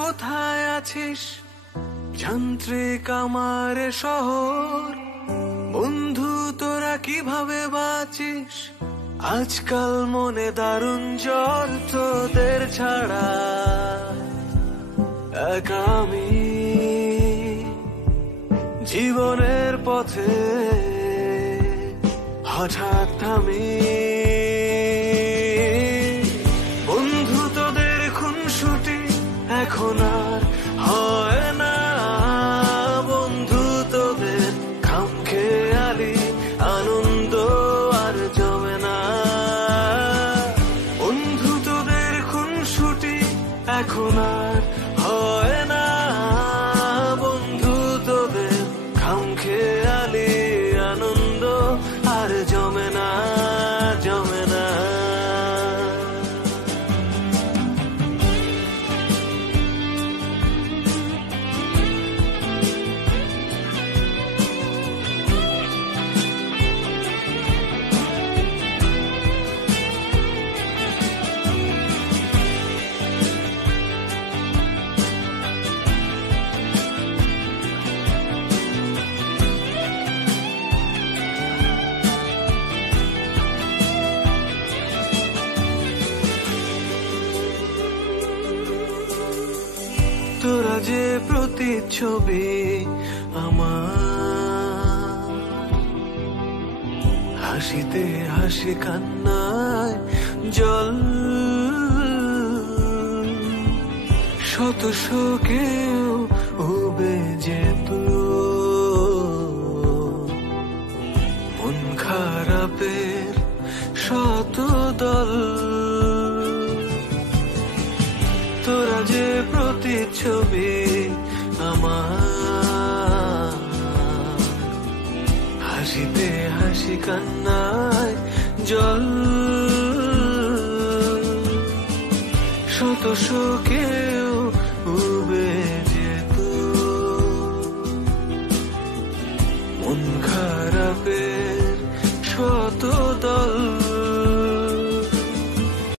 কোথায় আছিস যান্ত্রিক আমার শহর, বন্ধু তোরা কিভাবে বাঁচিস? আজকাল মনে দারুণ জ্বর, তোদের ছাড়া একা আমি জীবনের পথে হঠাৎ থামি। বন্ধু তোদের খুনসুটি এখন আর হয় না, বন্ধু তোদের খামখেয়ালি আনন্দ আর জমে না। বন্ধু তোদের খুনসুটি এখন আর হয় না, বন্ধু তোদের খামখেয়ালি আনন্দ আর জমে না, জমে না। তোরা যে প্রতিচ্ছবি আমার, হাসিতে হাসি কান্নায় জল, শত শোকেও উবে যেত মন খারাপের শত দল। তোরা যে প্রতিচ্ছবি আমার, হাসিতে হাসি কান্নায় জল, শত শোকে